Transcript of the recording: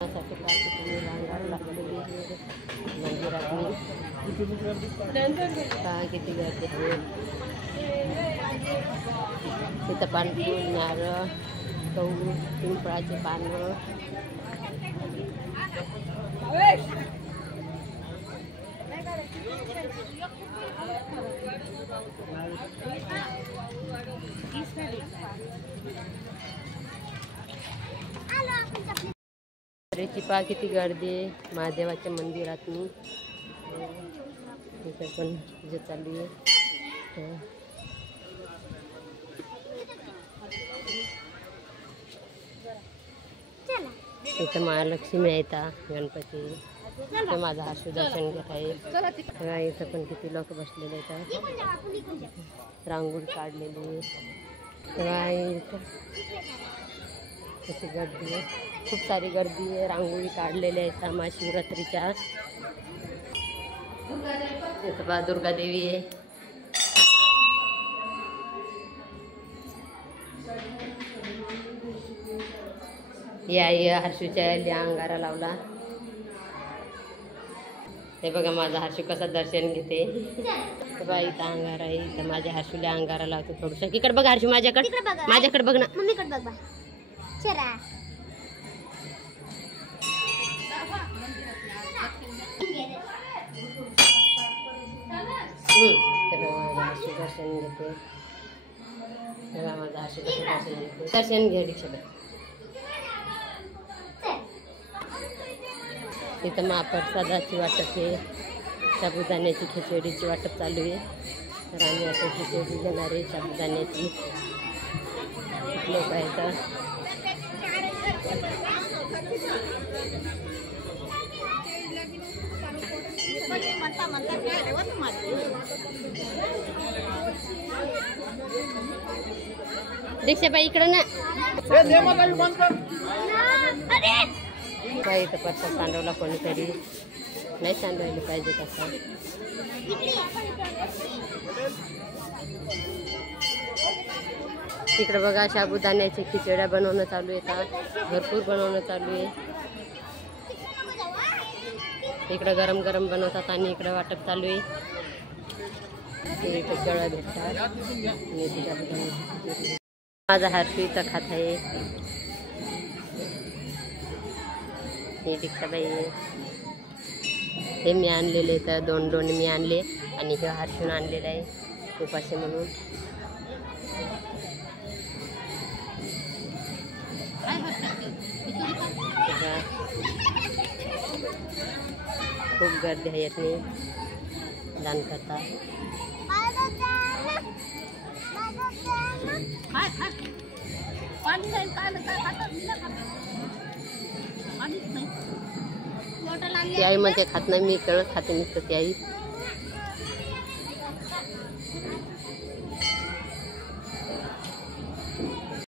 किती गर्दी आहे. तिथं पानफूल, नारळ, गहू, पिंपळाचे पानं. पहा किती गर्दी आहे महादेवाच्या मंदिरात. तिथं पण पूजा चालू आहे. इथं महालक्ष्मी आहेत, गणपती. इथं माझा हर्षू दर्शन घेत आहे. इथं पण किती लोक बसलेले आहेत, रांगोळी काढलेली. किती गर्दी आहे, खूप सारी गर्दी आहे. रांगोळी काढलेल्या आहेत महाशिवरात्रीच्या. इथं बा दुर्गा देवी आहे. या हर्षूच्या अंगारा लावला. हे बघा माझा हर्षू कसा दर्शन घेते. बघा इथं अंगारा आहे. इथं माझ्या हर्षूला अंगारा लावतो थोडस. इकडे बघा हर्षू, माझ्याकडे बघ ना. मम्मीकडे बघ. चला दर्शन घेते. माझा हर्षू कसं दर्शन घेते. दर्शन घे रिक्षा. इथं महाप्रसादाची वाटप आहे. साबुदाण्याची खिचडीची वाटप चालू आहे. तर आम्ही आता खिचडी घेणार आहे साबुदाण्याची. लोक आहेत. दीक्षाबाई इकडं ना. काही तर प्रसाद सांडवला कोणीतरी. नाही सांडवली पाहिजे तसं. तिकडे बघा साबुदाण्याची खिचड्या बनवणं चालू आहे. भरपूर बनवणं चालू आहे. इकडं गरम गरम बनवतात आणि इकडं वाटप चालू आहे. गळा भेटतात. माझा हर्षू इथं खात आहे. हे दीक्षाबाई हे मी आणलेले तर दोन मी आणले आणि हे हर्षून आणलेलं आहे उपाशी म्हणून. खूप गर्दी आहे. यातनी दान करता. ती आई म्हणते खात नाही, मी कळत खाते नुसतं ती आई.